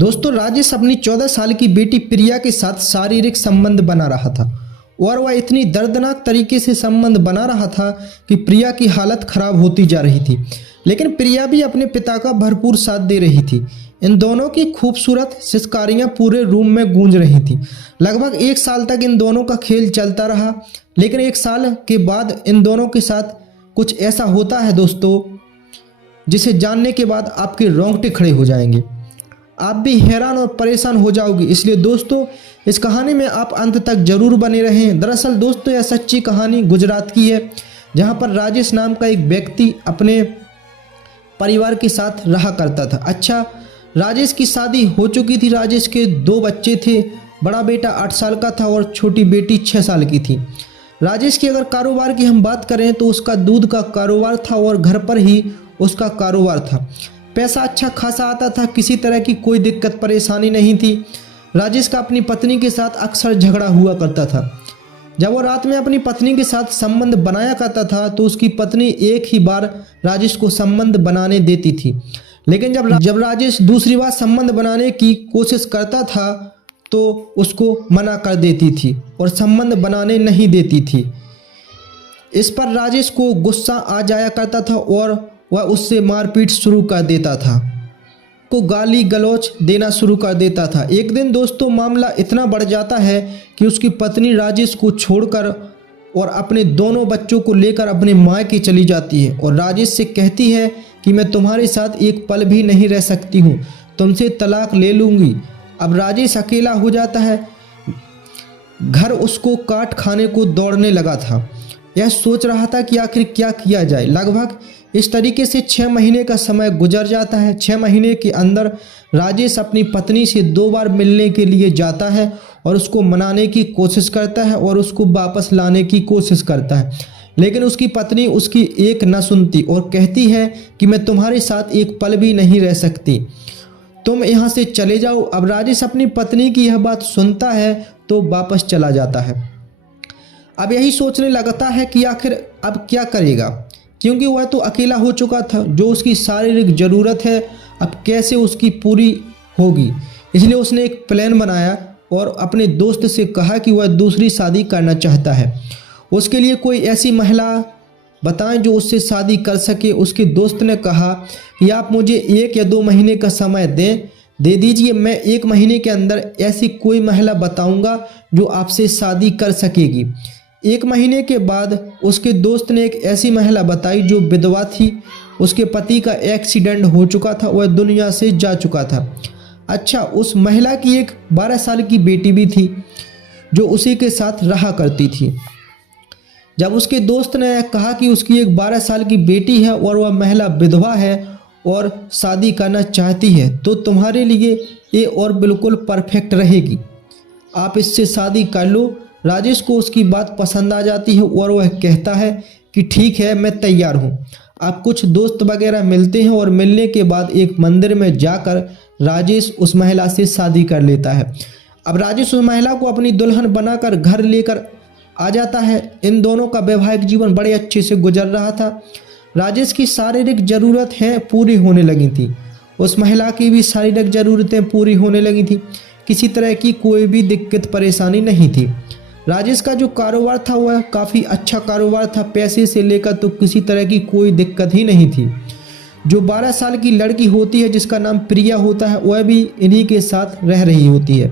दोस्तों राजेश अपनी 14 साल की बेटी प्रिया के साथ शारीरिक संबंध बना रहा था और वह इतनी दर्दनाक तरीके से संबंध बना रहा था कि प्रिया की हालत खराब होती जा रही थी। लेकिन प्रिया भी अपने पिता का भरपूर साथ दे रही थी। इन दोनों की खूबसूरत सिसकारियां पूरे रूम में गूंज रही थी। लगभग 1 साल तक इन दोनों का खेल चलता रहा, लेकिन 1 साल के बाद इन दोनों के साथ कुछ ऐसा होता है दोस्तों, जिसे जानने के बाद आपके रोंगटे खड़े हो जाएंगे। आप भी हैरान और परेशान हो जाओगे। इसलिए दोस्तों इस कहानी में आप अंत तक जरूर बने रहें। दरअसल दोस्तों यह सच्ची कहानी गुजरात की है, जहां पर राजेश नाम का एक व्यक्ति अपने परिवार के साथ रहा करता था। अच्छा, राजेश की शादी हो चुकी थी। राजेश के 2 बच्चे थे। बड़ा बेटा 8 साल का था और छोटी बेटी 6 साल की थी। राजेश की अगर कारोबार की हम बात करें तो उसका दूध का कारोबार था और घर पर ही उसका कारोबार था। पैसा अच्छा खासा आता था, किसी तरह की कोई दिक्कत परेशानी नहीं थी। राजेश का अपनी पत्नी के साथ अक्सर झगड़ा हुआ करता था। जब वो रात में अपनी पत्नी के साथ संबंध बनाया करता था तो उसकी पत्नी एक ही बार राजेश को संबंध बनाने देती थी, लेकिन जब राजेश दूसरी बार संबंध बनाने की कोशिश करता था तो उसको मना कर देती थी और संबंध बनाने नहीं देती थी। इस पर राजेश को गुस्सा आ जाया करता था और वह उससे मारपीट शुरू कर देता था, को गाली गलौज देना शुरू कर देता था। एक दिन दोस्तों मामला इतना बढ़ जाता है कि उसकी पत्नी राजेश को छोड़कर और अपने दोनों बच्चों को लेकर अपने मायके चली जाती है और राजेश से कहती है कि मैं तुम्हारे साथ एक पल भी नहीं रह सकती हूँ, तुमसे तलाक ले लूँगी। अब राजेश अकेला हो जाता है। घर उसको काट खाने को दौड़ने लगा था। यह सोच रहा था कि आखिर क्या किया जाए। लगभग इस तरीके से 6 महीने का समय गुजर जाता है। 6 महीने के अंदर राजेश अपनी पत्नी से 2 बार मिलने के लिए जाता है और उसको मनाने की कोशिश करता है और उसको वापस लाने की कोशिश करता है, लेकिन उसकी पत्नी उसकी एक न सुनती और कहती है कि मैं तुम्हारे साथ एक पल भी नहीं रह सकती, तुम यहाँ से चले जाओ। अब राजेश अपनी पत्नी की यह बात सुनता है तो वापस चला जाता है। अब यही सोचने लगता है कि आखिर अब क्या करेगा, क्योंकि वह तो अकेला हो चुका था। जो उसकी शारीरिक ज़रूरत है अब कैसे उसकी पूरी होगी। इसलिए उसने एक प्लान बनाया और अपने दोस्त से कहा कि वह दूसरी शादी करना चाहता है। उसके लिए कोई ऐसी महिला बताएं जो उससे शादी कर सके। उसके दोस्त ने कहा कि आप मुझे 1 या 2 महीने का समय दे दीजिए, मैं 1 महीने के अंदर ऐसी कोई महिला बताऊंगा जो आपसे शादी कर सकेगी। 1 महीने के बाद उसके दोस्त ने एक ऐसी महिला बताई जो विधवा थी। उसके पति का एक्सीडेंट हो चुका था, वह दुनिया से जा चुका था। अच्छा, उस महिला की एक 12 साल की बेटी भी थी जो उसी के साथ रहा करती थी। जब उसके दोस्त ने कहा कि उसकी एक 12 साल की बेटी है और वह महिला विधवा है और शादी करना चाहती है, तो तुम्हारे लिए ये और बिल्कुल परफेक्ट रहेगी, आप इससे शादी कर लो। राजेश को उसकी बात पसंद आ जाती है और वह कहता है कि ठीक है, मैं तैयार हूँ। आप कुछ दोस्त वगैरह मिलते हैं और मिलने के बाद एक मंदिर में जाकर राजेश उस महिला से शादी कर लेता है। अब राजेश उस महिला को अपनी दुल्हन बनाकर घर लेकर आ जाता है। इन दोनों का वैवाहिक जीवन बड़े अच्छे से गुजर रहा था। राजेश की शारीरिक ज़रूरतें पूरी होने लगी थी, उस महिला की भी शारीरिक ज़रूरतें पूरी होने लगी थी। किसी तरह की कोई भी दिक्कत परेशानी नहीं थी। राजेश का जो कारोबार था वह काफ़ी अच्छा कारोबार था। पैसे से लेकर तो किसी तरह की कोई दिक्कत ही नहीं थी। जो 12 साल की लड़की होती है जिसका नाम प्रिया होता है, वह भी इन्हीं के साथ रह रही होती है।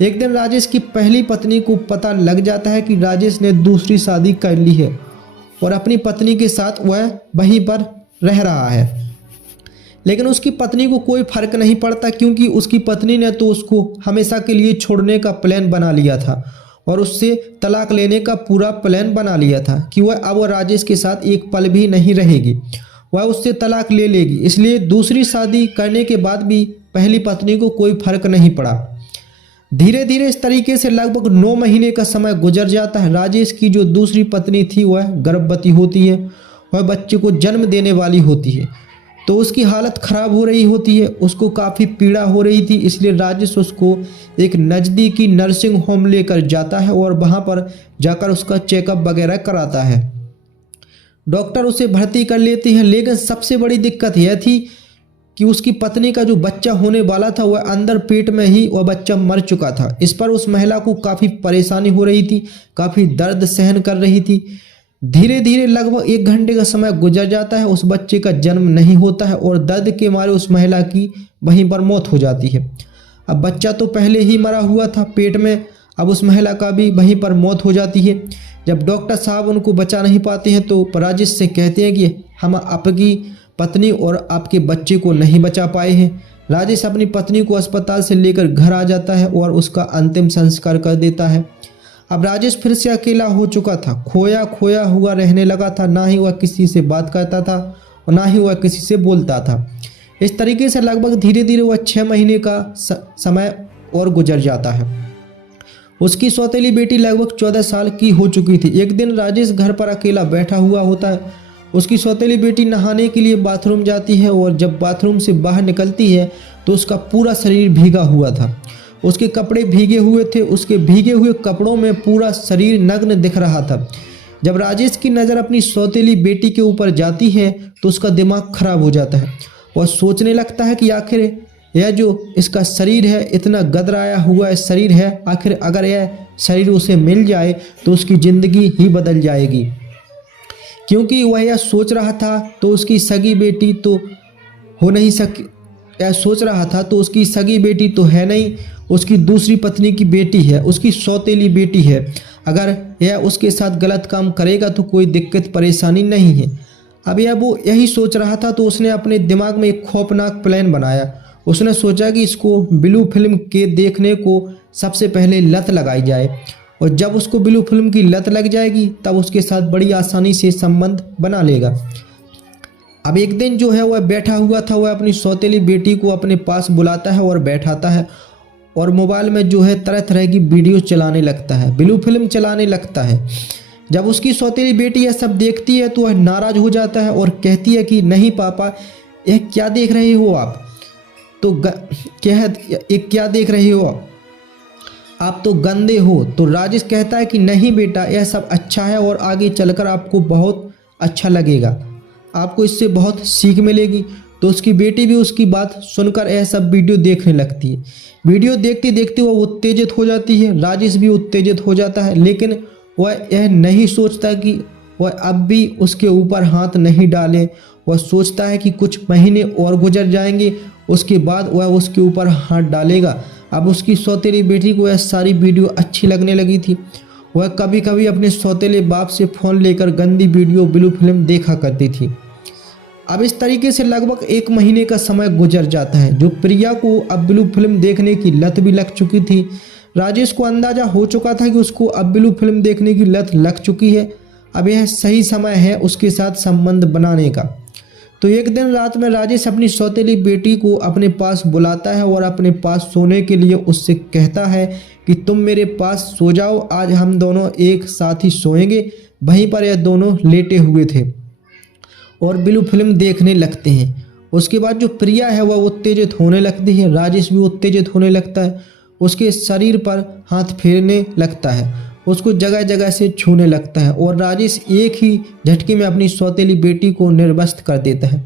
एक दिन राजेश की पहली पत्नी को पता लग जाता है कि राजेश ने दूसरी शादी कर ली है और अपनी पत्नी के साथ वह वहीं पर रह रहा है। लेकिन उसकी पत्नी को कोई फर्क नहीं पड़ता, क्योंकि उसकी पत्नी ने तो उसको हमेशा के लिए छोड़ने का प्लान बना लिया था और उससे तलाक लेने का पूरा प्लान बना लिया था कि वह अब राजेश के साथ एक पल भी नहीं रहेगी, वह उससे तलाक ले लेगी। इसलिए दूसरी शादी करने के बाद भी पहली पत्नी को कोई फर्क नहीं पड़ा। धीरे धीरे इस तरीके से लगभग 9 महीने का समय गुजर जाता है। राजेश की जो दूसरी पत्नी थी वह गर्भवती होती है, वह बच्चे को जन्म देने वाली होती है, तो उसकी हालत ख़राब हो रही होती है, उसको काफ़ी पीड़ा हो रही थी। इसलिए राजेश उसको एक नज़दीकी नर्सिंग होम लेकर जाता है और वहाँ पर जाकर उसका चेकअप वगैरह कराता है। डॉक्टर उसे भर्ती कर लेते हैं, लेकिन सबसे बड़ी दिक्कत यह थी कि उसकी पत्नी का जो बच्चा होने वाला था वह अंदर पेट में ही वह बच्चा मर चुका था। इस पर उस महिला को काफ़ी परेशानी हो रही थी, काफ़ी दर्द सहन कर रही थी। धीरे धीरे लगभग 1 घंटे का समय गुजर जाता है, उस बच्चे का जन्म नहीं होता है और दर्द के मारे उस महिला की वहीं पर मौत हो जाती है। अब बच्चा तो पहले ही मरा हुआ था पेट में, अब उस महिला का भी वहीं पर मौत हो जाती है। जब डॉक्टर साहब उनको बचा नहीं पाते हैं तो राजेश से कहते हैं कि हम आपकी पत्नी और आपके बच्चे को नहीं बचा पाए हैं। राजेश अपनी पत्नी को अस्पताल से लेकर घर आ जाता है और उसका अंतिम संस्कार कर देता है। अब राजेश फिर से अकेला हो चुका था, खोया खोया हुआ रहने लगा था। ना ही वह किसी से बात करता था और ना ही वह किसी से बोलता था। इस तरीके से लगभग धीरे धीरे वह 6 महीने का समय और गुजर जाता है। उसकी सौतेली बेटी लगभग 14 साल की हो चुकी थी। एक दिन राजेश घर पर अकेला बैठा हुआ होता है। उसकी सौतेली बेटी नहाने के लिए बाथरूम जाती है और जब बाथरूम से बाहर निकलती है तो उसका पूरा शरीर भीगा हुआ था। उसके कपड़े भीगे हुए थे, उसके भीगे हुए कपड़ों में पूरा शरीर नग्न दिख रहा था। जब राजेश की नज़र अपनी सौतेली बेटी के ऊपर जाती है तो उसका दिमाग खराब हो जाता है। वह सोचने लगता है कि आखिर यह जो इसका शरीर है, इतना गदराया हुआ शरीर है, आखिर अगर यह शरीर उसे मिल जाए तो उसकी ज़िंदगी ही बदल जाएगी। क्योंकि वह यह सोच रहा था तो उसकी सगी बेटी तो हो नहीं सकी, यह सोच रहा था तो उसकी सगी बेटी तो है नहीं, उसकी दूसरी पत्नी की बेटी है, उसकी सौतेली बेटी है। अगर यह उसके साथ गलत काम करेगा तो कोई दिक्कत परेशानी नहीं है। अब वो यही सोच रहा था तो उसने अपने दिमाग में एक खौफनाक प्लान बनाया। उसने सोचा कि इसको ब्लू फिल्म के देखने को सबसे पहले लत लगाई जाए और जब उसको ब्लू फिल्म की लत लग जाएगी तब उसके साथ बड़ी आसानी से संबंध बना लेगा। अब एक दिन जो है वह बैठा हुआ था, वह अपनी सौतेली बेटी को अपने पास बुलाता है और बैठाता है और मोबाइल में जो है तरह तरह की वीडियो चलाने लगता है, ब्लू फिल्म चलाने लगता है। जब उसकी सौतेली बेटी यह सब देखती है तो वह नाराज़ हो जाता है और कहती है कि नहीं पापा, यह क्या देख रहे हो आप, तो क्या देख रहे हो आप तो गंदे हो। तो राजेश कहता है कि नहीं बेटा, यह सब अच्छा है और आगे चलकर आपको बहुत अच्छा लगेगा, आपको इससे बहुत सीख मिलेगी। तो उसकी बेटी भी उसकी बात सुनकर यह सब वीडियो देखने लगती है। वीडियो देखते देखते वह उत्तेजित हो जाती है, राजेश भी उत्तेजित हो जाता है, लेकिन वह यह नहीं सोचता कि वह अब भी उसके ऊपर हाथ नहीं डाले। वह सोचता है कि कुछ महीने और गुजर जाएंगे, उसके बाद वह उसके ऊपर हाथ डालेगा। अब उसकी सौतेली बेटी को यह सारी वीडियो अच्छी लगने लगी थी। वह कभी कभी अपने सौतेले बाप से फ़ोन लेकर गंदी वीडियो ब्लू फिल्म देखा करती थी। अब इस तरीके से लगभग 1 महीने का समय गुजर जाता है। जो प्रिया को अब ब्लू फिल्म देखने की लत भी लग चुकी थी। राजेश को अंदाज़ा हो चुका था कि उसको अब ब्लू फिल्म देखने की लत लग चुकी है, अब यह सही समय है उसके साथ संबंध बनाने का। तो एक दिन रात में राजेश अपनी सौतेली बेटी को अपने पास बुलाता है और अपने पास सोने के लिए उससे कहता है कि तुम मेरे पास सो जाओ, आज हम दोनों एक साथ ही सोएंगे। वहीं पर यह दोनों लेटे हुए थे और ब्लू फिल्म देखने लगते हैं। उसके बाद जो प्रिया है वह उत्तेजित होने लगती है, राजेश भी उत्तेजित होने लगता है, उसके शरीर पर हाथ फेरने लगता है, उसको जगह जगह से छूने लगता है और राजेश एक ही झटके में अपनी सौतेली बेटी को निर्वस्त्र कर देता है।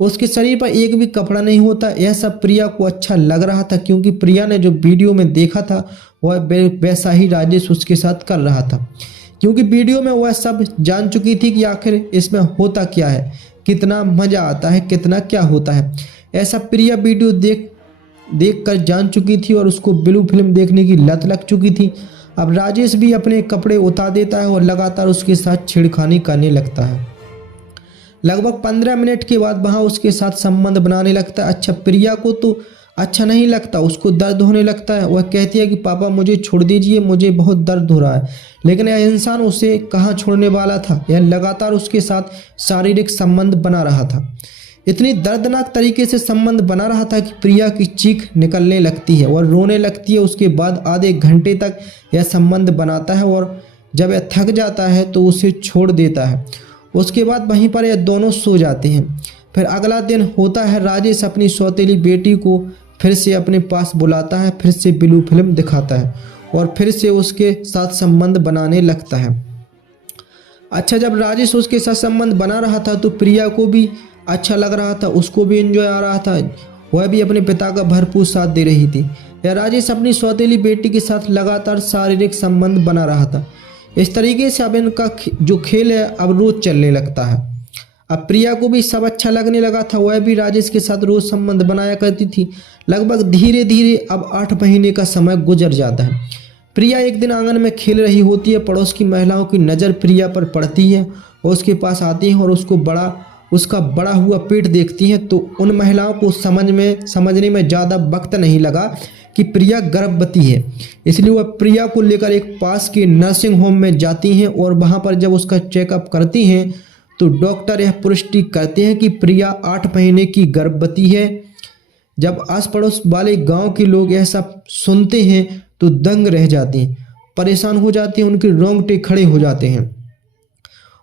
उसके शरीर पर एक भी कपड़ा नहीं होता। यह सब प्रिया को अच्छा लग रहा था क्योंकि प्रिया ने जो वीडियो में देखा था वह वैसा ही राजेश उसके साथ कर रहा था, क्योंकि वीडियो में वह सब जान चुकी थी कि आखिर इसमें होता क्या है, कितना मज़ा आता है, कितना क्या होता है। ऐसा प्रिया वीडियो देख कर जान चुकी थी और उसको ब्लू फिल्म देखने की लत लग चुकी थी। अब राजेश भी अपने कपड़े उतार देता है और लगातार उसके साथ छेड़खानी करने लगता है। लगभग 15 मिनट के बाद वहाँ उसके साथ संबंध बनाने लगता है। अच्छा, प्रिया को तो अच्छा नहीं लगता, उसको दर्द होने लगता है। वह कहती है कि पापा मुझे छोड़ दीजिए, मुझे बहुत दर्द हो रहा है। लेकिन यह इंसान उसे कहाँ छोड़ने वाला था, यह लगातार उसके साथ शारीरिक संबंध बना रहा था। इतनी दर्दनाक तरीके से संबंध बना रहा था कि प्रिया की चीख निकलने लगती है और रोने लगती है। उसके बाद आधे घंटे तक यह संबंध बनाता है और जब यह थक जाता है तो उसे छोड़ देता है। उसके बाद वहीं पर यह दोनों सो जाते हैं। फिर अगला दिन होता है, राजेश अपनी सौतेली बेटी को फिर से अपने पास बुलाता है, फिर से ब्लू फिल्म दिखाता है और फिर से उसके साथ संबंध बनाने लगता है। अच्छा, जब राजेश उसके साथ संबंध बना रहा था तो प्रिया को भी अच्छा लग रहा था, उसको भी एंजॉय आ रहा था, वह भी अपने पिता का भरपूर साथ दे रही थी। यह राजेश अपनी सौतेली बेटी के साथ लगातार शारीरिक संबंध बना रहा था। इस तरीके से अब इनका जो खेल है अब रोज चलने लगता है। अब प्रिया को भी सब अच्छा लगने लगा था, वह भी राजेश के साथ रोज संबंध बनाया करती थी। लगभग धीरे धीरे अब 8 महीने का समय गुजर जाता है। प्रिया एक दिन आंगन में खेल रही होती है। पड़ोस की महिलाओं की नज़र प्रिया पर पड़ती है और उसके पास आती हैं और उसका बड़ा हुआ पेट देखती हैं। तो उन महिलाओं को समझने में ज़्यादा वक्त नहीं लगा कि प्रिया गर्भवती है, इसलिए वह प्रिया को लेकर एक पास के नर्सिंग होम में जाती हैं और वहां पर जब उसका चेकअप करती हैं तो डॉक्टर यह पुष्टि करते हैं कि प्रिया 8 महीने की गर्भवती है। जब आस पड़ोस वाले गांव के लोग यह सब सुनते हैं तो दंग रह जाते हैं, परेशान हो जाते हैं, उनके रोंगटे खड़े हो जाते हैं।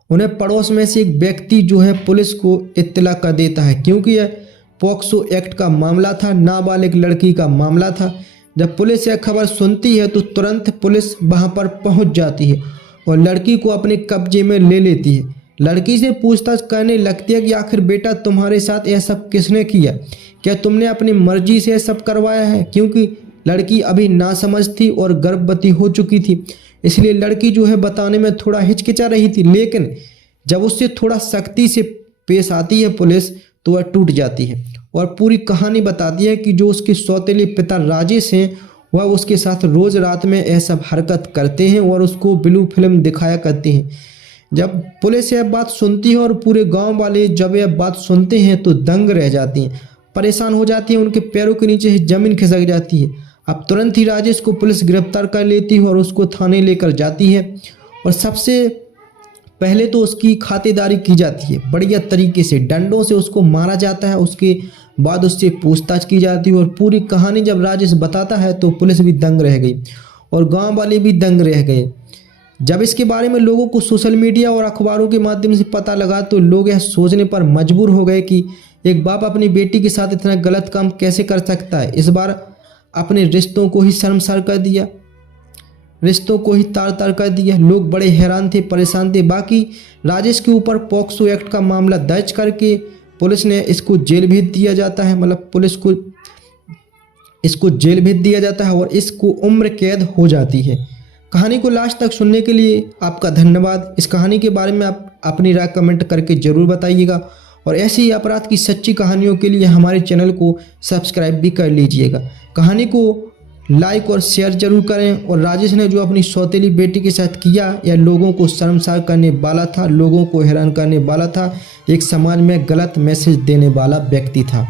उन्हें पड़ोस में से एक व्यक्ति जो है पुलिस को इत्तला कर देता है, क्योंकि यह पॉक्सो एक्ट का मामला था, नाबालिग लड़की का मामला था। जब पुलिस यह खबर सुनती है तो तुरंत पुलिस वहां पर पहुंच जाती है और लड़की को अपने कब्जे में ले लेती है। लड़की से पूछताछ करने लगती है कि आखिर बेटा तुम्हारे साथ यह सब किसने किया, क्या तुमने अपनी मर्जी से यह सब करवाया है? क्योंकि लड़की अभी नासमझ थी और गर्भवती हो चुकी थी, इसलिए लड़की जो है बताने में थोड़ा हिचकिचा रही थी। लेकिन जब उससे थोड़ा सख्ती से पेश आती है पुलिस तो वह टूट जाती है और पूरी कहानी बताती है कि जो उसके सौतेले पिता राजेश हैं वह उसके साथ रोज रात में यह सब हरकत करते हैं और उसको ब्लू फिल्म दिखाया करते हैं। जब पुलिस यह बात सुनती है और पूरे गांव वाले जब यह बात सुनते हैं तो दंग रह जाती हैं, परेशान हो जाती हैं, उनके पैरों के नीचे जमीन खिसक जाती है। अब तुरंत ही राजेश को पुलिस गिरफ्तार कर लेती है और उसको थाने लेकर जाती है और सबसे पहले तो उसकी खातिरदारी की जाती है, बढ़िया तरीके से डंडों से उसको मारा जाता है। उसके बाद उससे पूछताछ की जाती है और पूरी कहानी जब राजेश बताता है तो पुलिस भी दंग रह गई और गांव वाले भी दंग रह गए। जब इसके बारे में लोगों को सोशल मीडिया और अखबारों के माध्यम से पता लगा तो लोग यह सोचने पर मजबूर हो गए कि एक बाप अपनी बेटी के साथ इतना गलत काम कैसे कर सकता है। इस बार अपने रिश्तों को ही शर्मसार कर दिया, रिश्तों को ही तार तार कर दिया। लोग बड़े हैरान थे, परेशान थे। बाकी राजेश के ऊपर पॉक्सो एक्ट का मामला दर्ज करके पुलिस ने इसको जेल भेज दिया जाता है, मतलब पुलिस को इसको जेल भेज दिया जाता है और इसको उम्र कैद हो जाती है। कहानी को लास्ट तक सुनने के लिए आपका धन्यवाद। इस कहानी के बारे में आप अपनी राय कमेंट करके ज़रूर बताइएगा और ऐसी ही अपराध की सच्ची कहानियों के लिए हमारे चैनल को सब्सक्राइब भी कर लीजिएगा। कहानी को लाइक और शेयर जरूर करें। और राजेश ने जो अपनी सौतेली बेटी के साथ किया यह लोगों को शर्मसार करने वाला था, लोगों को हैरान करने वाला था, एक समाज में गलत मैसेज देने वाला व्यक्ति था।